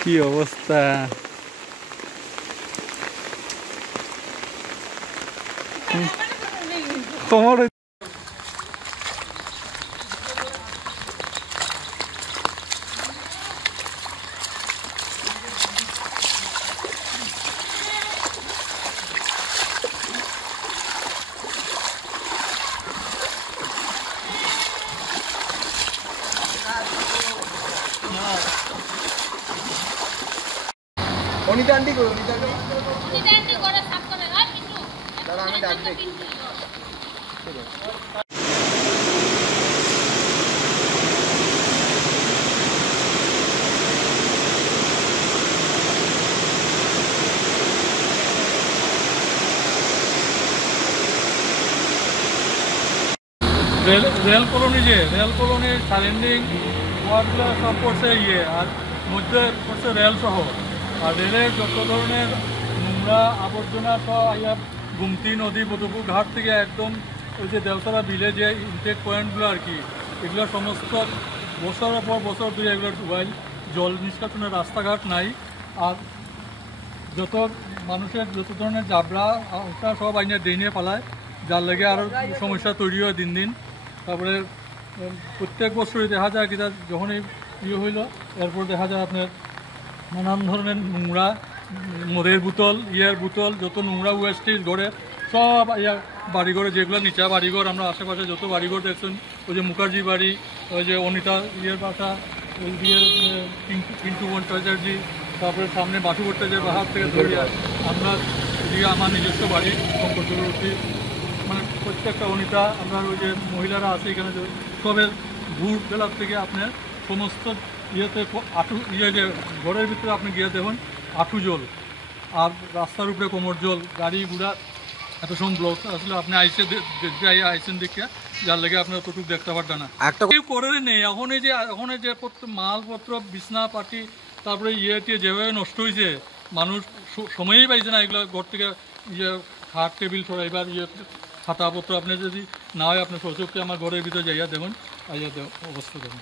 কি অবস্থা! তোমার অনিতা আন্টি কো অনিতা আন্টি করে সাফ করে আর কিছু দাঁড়া আমি ডাক দেই রেল কলোনির সারেন্ডিং ওয়ার্ডগুলো সব পড়ছে আর মধ্যে পড়ছে রেল সহ। আর রেলের যত ধরনের নোংরা আবর্জনা সব গুমতি নদী বদপুর ঘাট থেকে একদম ওই যে দেওতলা বিলে যে ইনটেক পয়েন্টগুলো আর কি, এগুলো সমস্ত বছরের পর বছর ধরে এগুলো ডুবাই, জল নিষ্কাশনের রাস্তাঘাট নাই। আর যত মানুষের যত ধরনের জাবরা ওটা সব আইনে ড্রেনে পালায়, যার লেগে আরও সমস্যা তৈরি হয় দিন দিন। তারপরে প্রত্যেক বছরই দেখা যায় কি যখনই হইল এরপর দেখা যায় আপনার নানান ধরনের নোংরা মদের বোতল বোতল যত নোংরা ওয়েস্টেজ গড়ে সব বাড়িঘরে, যেগুলো নিচা বাড়িঘর আমরা আশেপাশে যত বাড়িঘর দেখছেন, ওই যে মুখার্জি বাড়ি, ওই যে অনিতা বাসা, ওই পিন্টু ভট্টাচার্যি, তারপরে সামনে বাসু ভট্টাচার্যের বাহার থেকে ধরিয়া আমরা এদিকে আমার নিজস্ব বাড়ি শঙ্কর চক্রবর্তী, মানে প্রত্যেকটা অনিতা আমরা ওই যে মহিলারা আছে এখানে সবের ভোর বেলার থেকে আপনার সমস্ত ইয়েতে যে ঘরের ভিতরে আপনি গিয়ে দেখুন আঁঠু জল, আর রাস্তার উপরে কোমর জল, গাড়ি ঘোড়া এত সময় ব্লক আসলে আপনি আইসেন দেখে, যার লেগে আপনার অতটুকু দেখতে পারবেন না। কেউ করে নেই এখন এই যে মালপত্র বিছনা পাটি তারপরে যেভাবে নষ্ট হয়েছে, মানুষ সময়ই পাইছে না এগুলো ঘর থেকে খাট টেবিল সরাইবার খাতাপত্র আপনি যদি না হয় আপনার সচক্ষে আমার ঘরের ভিতরে যাইয়া দেখুন অবস্থা দেখুন।